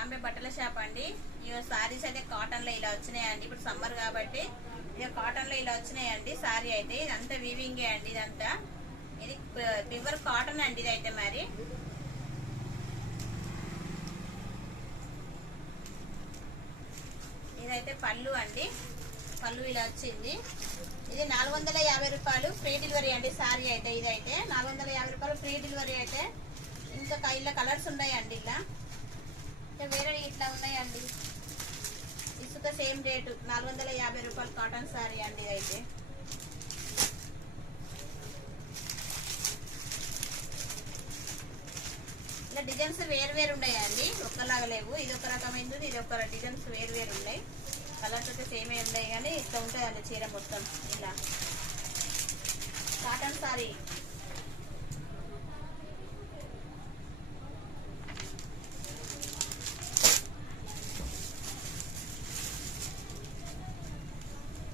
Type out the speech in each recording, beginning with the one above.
బాంబే బట్టల షాప్ అండి. ఇక సారీస్ అయితే కాటన్ లో ఇలా వచ్చినాయండి. ఇప్పుడు సమ్మర్ కాబట్టి ఇక కాటన్ లో ఇలా వచ్చినాయండి. సారీ అయితే ఇదంతా వీవింగే అండి. ఇదంతా ఇది ప్యూర్ కాటన్ అండి. ఇదైతే మరి ఇదైతే పళ్ళు అండి. పళ్ళు ఇలా వచ్చింది. ఇది 450 రూపాయలు ఫ్రీ డెలివరీ అండి. సారీ అయితే ఇదైతే 450 రూపాయలు ఫ్రీ డెలివరీ. అయితే ఇంకా ఇలా కలర్స్ ఉన్నాయండి. ఇలా వేరే ఇట్లా ఉన్నాయండి. ఇసుక సేమ్ రేటు 450 రూపాయలు కాటన్ సారీ అండి. ఇదైతే ఇలా డిజైన్స్ వేరు ఉన్నాయండి. ఒక్కలాగా లేవు. ఇది ఒక రకమైంది, ఇది ఒక డిజైన్స్ వేరు ఉన్నాయి. కలర్స్ అయితే సేమే ఉన్నాయి కానీ ఇట్లా ఉంటాయండి చీర మొత్తం. ఇలా కాటన్ సారీ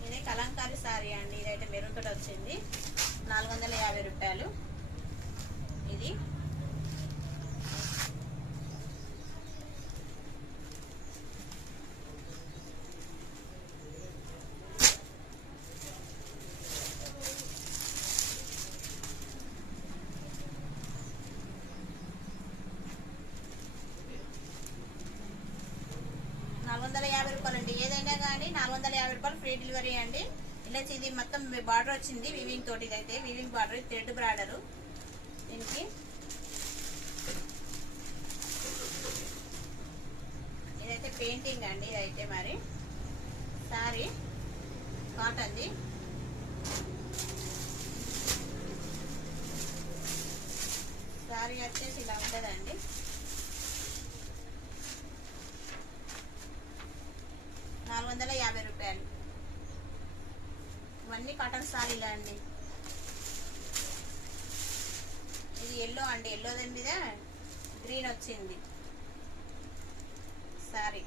ఇదే కలంకారీ సారీ అండి. ఇదైతే మెరూన్ తోటి వచ్చింది. 450 రూపాయలు. ఇది 450 రూపాయలు అండి. ఏదైనా కానీ 450 రూపాయలు ఫ్రీ డెలివరీ అండి. ఇలా ఇది మొత్తం బార్డర్ వచ్చింది వీవింగ్ తోటి. ఇదైతే వీవింగ్ బార్డర్, థ్రెడ్ బార్డర్. దీనికి ఇదైతే పెయింటింగ్ అండి. ఇదైతే మరి సారీ కాటన్ది. సారీ వచ్చేసి ఇలా ఉంటుందండి. 450 రూపాయలు. ఇవన్నీ కాటన్ సారీలా అండి. ఇది ఎల్లో అండి. ఎల్లో దాని మీద గ్రీన్ వచ్చింది సారీ.